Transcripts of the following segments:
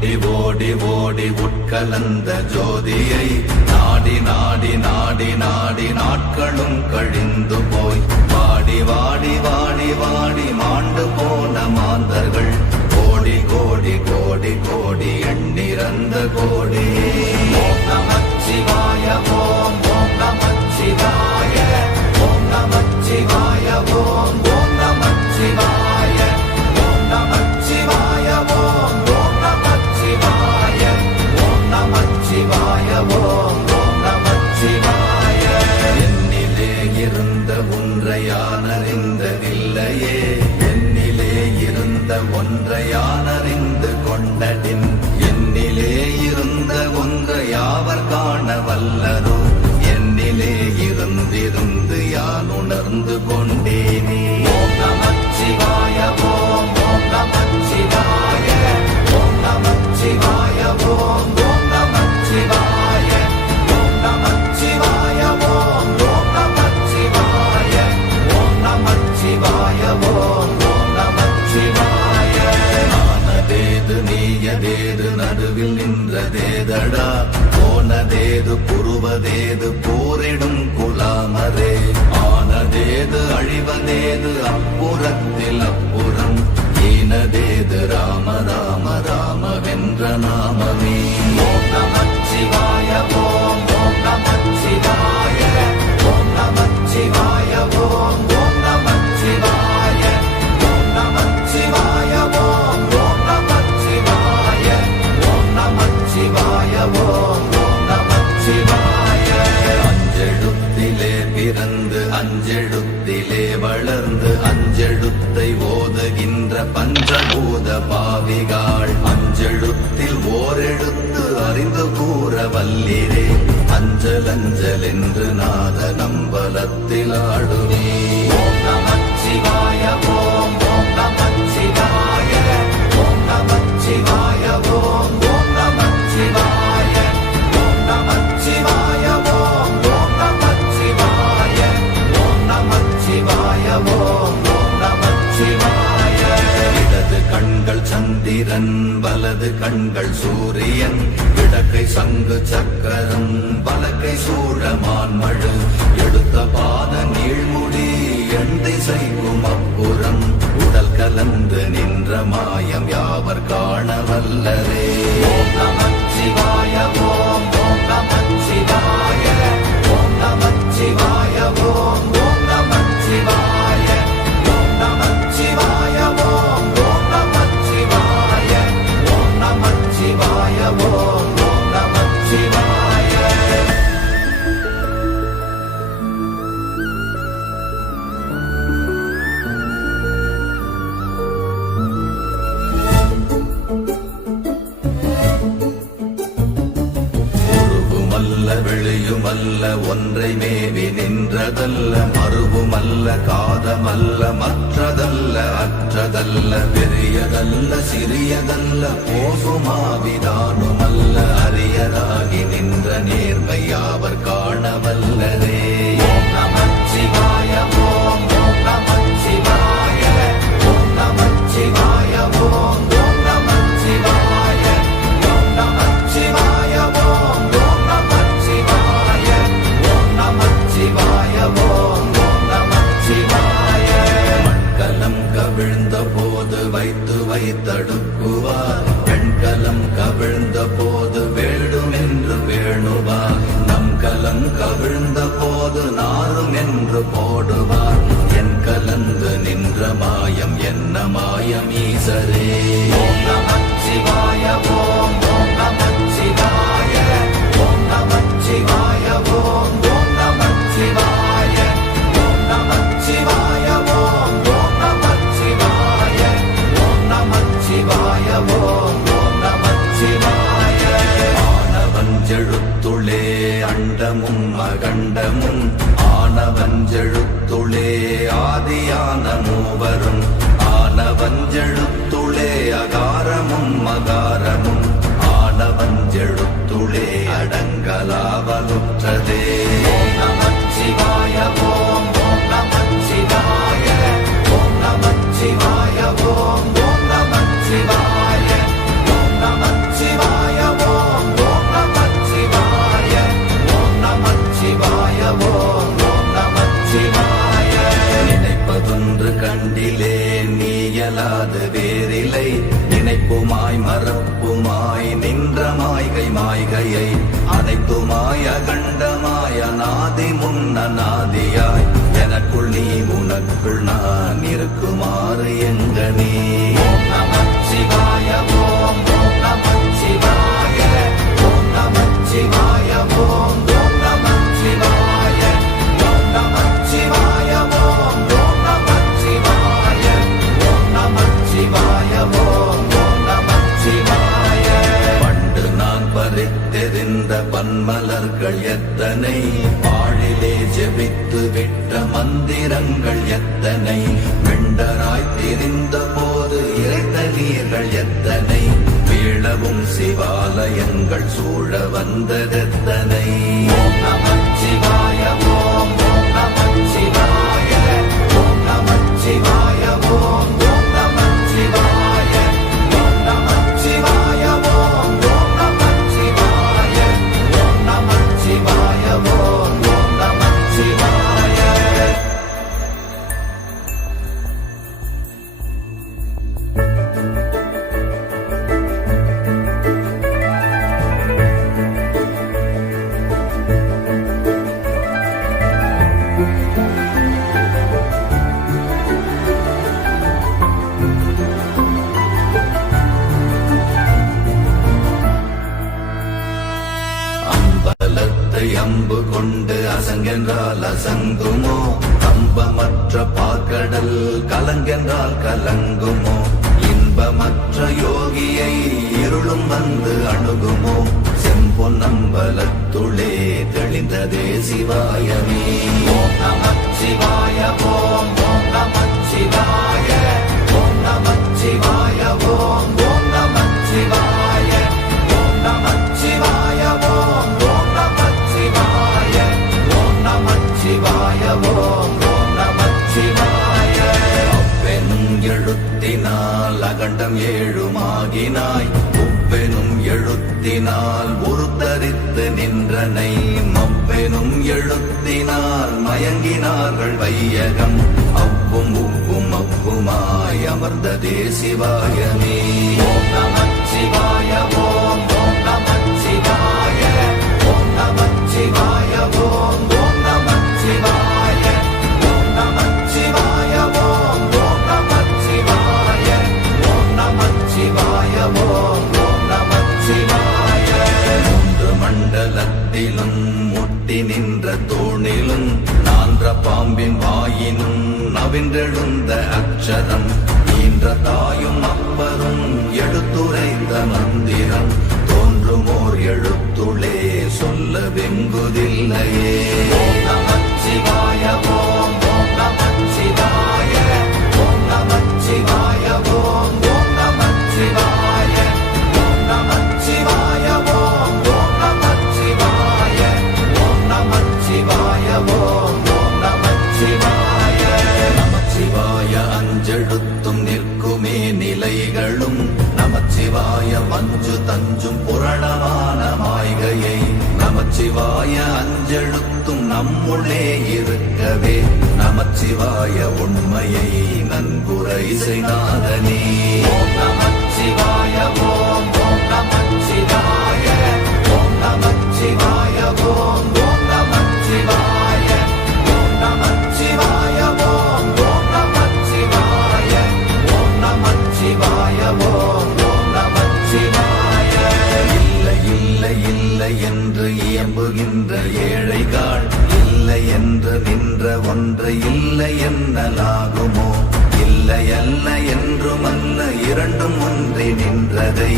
ஓடி ஓடி ஓடி உட்கலந்த ஜோதியை நாடி நாடி நாடி நாடி நாட்களும் கழிந்து போய் வாடி வாடி வாடி வாடி மாண்டு போன மாந்தர்கள் கோடி கோடி கோடி கோடி எண்ணிறந்த கோடி. ஓம் நமச்சிவாய ஓம் ஓம் நமச்சிவாய ஓம் நமச்சிவாய ஓம் ஓம் நமச்சிவாய ஓம் நமச்சிவாய ஓம் ஓம் நமச்சிவாய ஓம் நமச்சிவாய ஓம் ஓம் நமச்சிவாய. என்னிலே இருந்த ஒன்றை யான் அறிந்ததில்லையே, என்னிலே இருந்த ஒன்றை யான் அறிந்து கொண்டடின், என்னிலே இருந்த ஒன்றை யாவர் காண வல்லரோ, என்னிலே இருந்திருந்து யான் உணர்ந்து கொண்டேனே. ஓம் நமச்சிவாய ஓம் ஓம் நமச்சிவாய ஓம் நமச்சிவாய ஓம் ஓம் நமச்சிவாய ஓம் நமச்சிவாய ஓம் ஓம் நமச்சிவாய ஓம் நமச்சிவாய ஓம் ஓம் நமச்சிவாய. ஆனதேது நீயதேது நடுவில் நின்றதேதடா, போனதேது புருவதேது போரிடும் குலாமரே, ஆனதேது அழிவதேது அப்புறத்தில் அப்புறம், ஈனதேது ராம ராம ராமவென்ற நாமமே. ஓம் நமச்சிவாய ஓம் ஓம் நமச்சிவாய ஓம் நமச்சிவாய ஓம் ஓம் நமச்சிவாய ஓம் நமச்சிவாய ஓம் ஓம் நமச்சிவாய ஓம் நமச்சிவாய ஓம் ஓம் நமச்சிவாய. அஞ்செழுத்திலே பிறந்து அஞ்செழுத்திலே வளர்ந்து அஞ்செழுத்தை ஓதுகின்ற பஞ்சபூத பாவிகாள், அஞ்செழுத்தில் ஓரெழுத்து அறிந்து கூற வல்லிரே, அஞ்சல் அஞ்சல் என்று நாத நம்பலத்தில் ஆடுவே. ஓம் நமச்சிவாய ஓம் ஓம் நமச்சிவாய ஓம் நமச்சிவாய ஓம் ஓம் நமச்சிவாய ஓம் நமச்சிவாய ஓம் ஓம் நமச்சிவாய ஓம் நமச்சிவாய ஓம் ஓம் நமச்சிவாய. இடது கண்கள் சந்திரன் வலது கண்கள் சூரியன், இடக்கை சங்கு சக்கரம் வலக்கை சூழமான்மழு, எடுத்த பாத நீழ்முடி எண் திசைக்கும் அப்புறம், உடல் கலந்து நின்ற மாயம் யாவர் காண வல்லரே. ஓம் நமச்சிவாய ஓம் ஓம் நமச்சிவாய ஓம் நமச்சிவாய ஓம் ஓம் நமச்சிவாய ஓம் நமச்சிவாய ஓம் ஓம் நமச்சிவாய ஓம் நமச்சிவாய ஓம் ஓம் நமச்சிவாய. வெளியுமல்ல ஒன்றை மேவி நின்றதல்ல, மறுவுமல்ல காதமல்ல மற்றதல்ல அற்றதல்ல, பெரியதல்ல சிறியதல்ல போகுமாவிதானுமல்ல, அரியராகி நின்ற நேர்மை யாவர் காண வல்லரே. ஓம் நமச்சிவாய ஓம் ஓம் நமச்சிவாய ஓம் நமச்சிவாய ஓம் ஓம் நமச்சிவாய ஓம் நமச்சிவாய ஓம் ஓம் நமச்சிவாய ஓம் நமச்சிவாய ஓம் ஓம் நமச்சிவாய. மண்கலம் கவிழ்ந்த போது வைத்து வைத்தடுக்குவார், பெண்கலம் கவிழ்ந்த போது வேடும் என்று வேணுவார், நம் கலம் கவிழ்ந்த போது நாரும் என்று போடுவார், என் கலந்து நின்ற மாயம் என்ன மாயம் ஈசரே. ஓம் நமச்சிவாய ஓம் ஓம் நமச்சிவாய ஓம் நமச்சிவாய ஓம் ஓம் நமச்சிவாய ஓம் நமச்சிவாய ஓம் ஓம் நமச்சிவாய ஓம் நமச்சிவாய ஓம் ஓம் நமச்சிவாய. ஆனவஞ்செழுத்துளே அண்டமும் அகண்டமும், ஆனவஞ்செழுத்துளே ஆதியான மூவரும், ஆனவஞ்செழுத்துளே அகாரமும் மகாரமும், ஆனவஞ்செழுத்துளே அடங்கலாவலுற்றதே. ஓம் நமச்சிவாய ஓம் ஓம் நமச்சிவாய ஓம் நமச்சிவாய ஓம் ஓம் நமச்சிவாய ஓம் நமச்சிவாய அல்லாது வேறில்லை நினைப்புமாய் மறப்புமாய் நின்ற மாய்கை மாய்கையை அனைத்துமாய் அகண்டமாய் அநாதி முன்னநாதியாய் எனக்குள் நீ உனக்குள் நான் இருக்குமாறு எங்கனே ஓம் நமச்சிவாய ஓம் ஓம் நமச்சிவாய ஓம் நமச்சிவாய ஓம் ஓம் நமச்சிவாய ஓம் நமச்சிவாய ஓம் ஓம் நமச்சிவாய ஓம் நமச்சிவாய ஓம் ஓம் நமச்சிவாய பண்டு நான் பறித்தெறிந்த பன்மலர்கள் எத்தனை பாழிலே ஜெபித்து விட்ட மந்திரங்கள் எத்தனை வெண்டராய் திரிந்த போது இறைத்த நீர்கள் எத்தனை வீழவும் சிவாலயங்கள் சூழ வந்ததெத்தனை ஓம் நமச்சிவாய ஓம் ஓம் நமச்சிவாய ஓம் நமச்சிவாய ஓம் ஓம் நமச்சிவாய ஓம் நமச்சிவாய ஓம் ஓம் நமச்சிவாய ஓம் நமச்சிவாய ஓம் ஓம் நமச்சிவாய அம்பலத்தை அம்பு கொண்டு அசங்கென்றால் அசங்குமோ கம்பமற்ற பாக்கடல் கலங்கென்றால் கலங்குமோ இன்பமற்ற யோகியை இருளும் வந்து அணுகுமோ செம்பொன்னம்பலத்துளே தெளிந்ததே சிவாயமே ஓம் நமச்சிவாய ஓம் ஓம் நமச்சிவாய ஓம் நமச்சிவாய ஓம் ஓம் நமச்சிவாய ஓம் நமச்சிவாய ஓம் ஓம் நமச்சிவாய ஓம் நமச்சிவாய ஓம் ஓம் நமச்சிவாய அப்பெனும் எழுத்தினால் அகண்டம் ஏழுமாகினாய் உப்பெனும் எழுத்தினால் உருத்தரித்து நின்றனை மப்பெனும் எழுத்தினால் மயங்கினார்கள் வையகம் அவ்வும் உவ்வும் அவ்வுமாய் அமர்ந்ததே சிவாயமே ஓம் நமச்சிவாய ஓம் ஓம் நமச்சிவாய ஓம் நமச்சிவாய ஓம் ஓம் நமச்சிவாய ஓம் நமச்சிவாய ஓம் ஓம் நமச்சிவாய ஓம் நமச்சிவாய ஓம் ஓம் நமச்சிவாய மூன்று மண்டலத்திலும் முட்டி நின்ற தூணிலும் நான்ற பாம்பின் வாயினும் நவின்றெழுந்த அக்ஷரம் ஈன்ற தாயும் அப்பரும் எடுத்துரைத்த மந்திரம் தோன்றுமோர் எழுத்துளே சொல்ல வெங்குதில்லையே ஓம் நமச்சிவாய ஓம் ஓம் நமச்சிவாய ஓம் நமச்சிவாய ஓம் ஓம் நமச்சிவாய ஓம் நமச்சிவாய ஓம் ஓம் நமச்சிவாய ஓம் நமச்சிவாய ஓம் ஓம் நமச்சிவாய நமச்சிவாய அஞ்செழுத்தும் நிற்குமே நிலைகளும் நமச்சிவாய மஞ்சு தஞ்சும் புரணமான மாய்கையை நமச்சிவாய அஞ்செழுத்தும் நம்முள்ளே இருக்கவே நமச்சிவாய உண்மையை நன்குரை செய்நாதனே ஓம் நமச்சிவாய ஓம் ஓம் நமச்சிவாய ஓம் நமச்சிவாய ஓம் ஓம் நமச்சிவாய ஓம் நமச்சிவாய ஓம் ஓம் நமச்சிவாய ஓம் நமச்சிவாய ஓம் ஓம் நமச்சிவாய இல்லை இல்லை இல்லை என்று இயம்புகின்ற ஏழைகள் இல்லை என்று நின்ற ஒன்று இல்லை என்னலாகுமோ இல்லை அல்ல என்றுமல்ல இரண்டும் ஒன்றி நின்றதை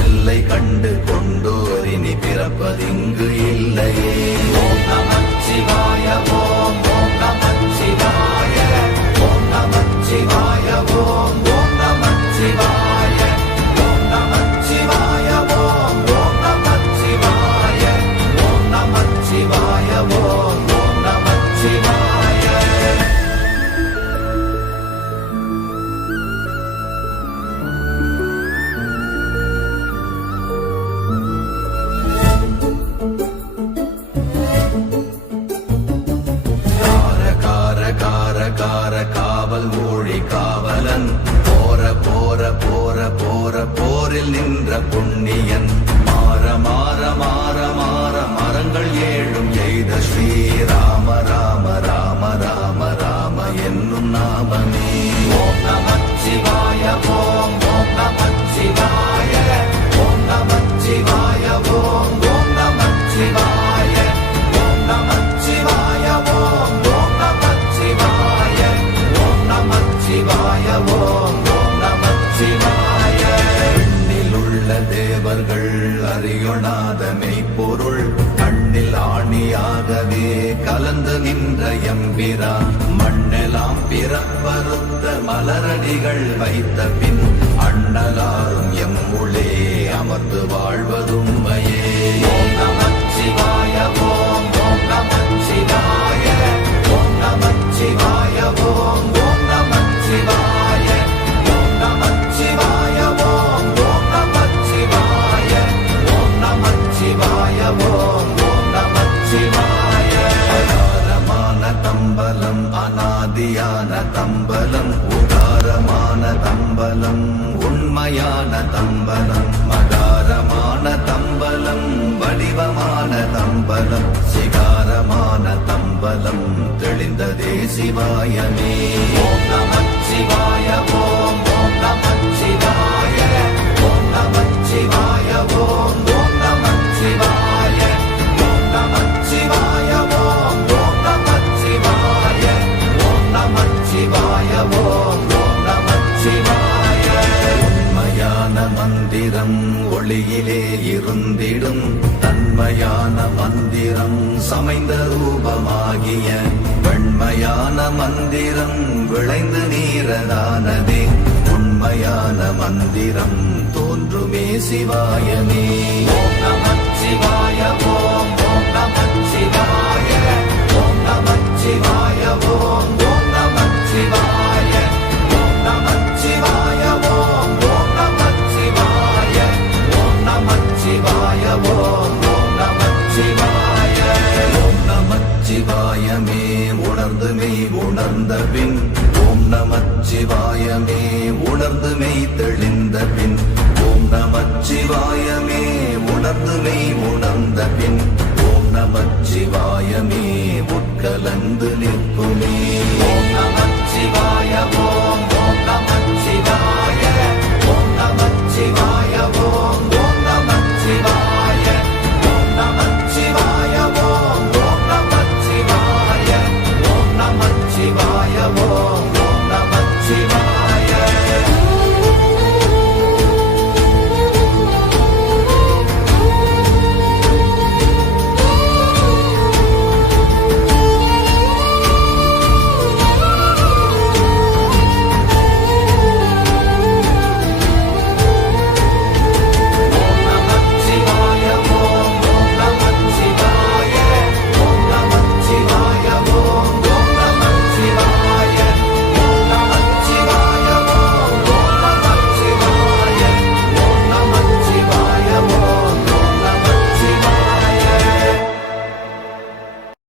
எல்லை கண்டு கொண்டோர் இனி பிறப்பதிங்கு இல்லையே ஓம் நமச்சிவாய ஓம் ஓம் நமச்சிவாய ஓம் நமச்சிவாய ஓம் ஓம் நமச்சிவாய ஓம் நமச்சிவாய ஓம் ஓம் நமச்சிவாய ஓம் நமச்சிவாய ஓம் ஓம் நமச்சிவாய காவல் மொழி காவலன் போற கோர போரில் நின்ற புண்ணியன் மாற மாற மாற மாற மரங்கள் ஏழும் எய்த ஸ்ரீராம ராம ராம ராம ராம என்னும் நாமமே. ஓம் நமச்சிவாய ஓம் ஓம் நமச்சிவாய ஓம் நமச்சிவாய ஓம் ஓம் நமச்சிவாய ஓம் நமச்சிவாய ஓம் ஓம் நமச்சிவாய ஓம் நமச்சிவாய ஓம் ஓம் நமச்சிவாய. எண்ணிலுள்ள தேவர்கள் அறியொணாத மெய்ப்பொருள் கண்ணில் ஆணியாகவே கலந்து நின்ற எம்பிரா மண்ணெல்லாம் பிறப்பறுத்த மலரடிகள் வைத்த பின் அண்ணலாரும் எம்முளே அமர்ந்து வாழ்வதும்மையே. ஓம் நமச்சிவாய ஓம் ஓம் நமச்சிவாய ஓம் நமச்சிவாய ஓம் ஓம் நமச்சிவாய ஓம் நமச்சிவாய ஓம் ஓம் நமச்சிவாய ஓம் நமச்சிவாய ஓம் ஓம் நமச்சிவாய. அகாரமான தம்பலம் அநாதியான தம்பலம் உதாரமான தம்பலம் உண்மையான தம்பலம் மகாரமான தம்பலம் வடிவமான தம்பலம் சிகாரமான தம்பலம் தெளிந்ததே சிவாயமே. ஓம் நமச்சிவாய ஓம் ஓம் நமச்சிவாய ஓம் நமச்சிவாய ஓம் ஓம் நமச்சிவாய ஓம் நமச்சிவாய ஓம் ஓம் நமச்சிவாய ஓம் நமச்சிவாய ஓம் ஓம் நமச்சிவாய. உண்மையான மந்திரம் ஒளியிலே இருந்திடும் தன்மையான மந்திரம் சமைந்த ரூபமாகிய வெண்மையான மந்திரம் விளைந்து நீரதானதே உண்மையான மந்திரம் தோன்றுமே சிவாயமே. ஓம் நமச்சிவாய ஓம் ஓம் நமச்சிவாய ஓம் நமச்சிவாய ஓம் ஓம் நமச்சிவாய ஓம் நமச்சிவாய ஓம் ஓம் நமச்சிவாய ஓம் நமச்சிவாய ஓம் ஓம் நமச்சிவாய. ஓம் நமச்சிவாயமே உணர்ந்து மெய் உணர்ந்த பின் ஓம் நமச்சிவாயமே உணர்ந்து மெய் தெளிந்த பின் ஓம் நமச்சிவாயமே உணர்ந்து மெய் உணர்ந்த பின் ஓம் நமச்சிவாயமே உட்கலந்து நிற்குமே. ஓம் நமச்சிவாய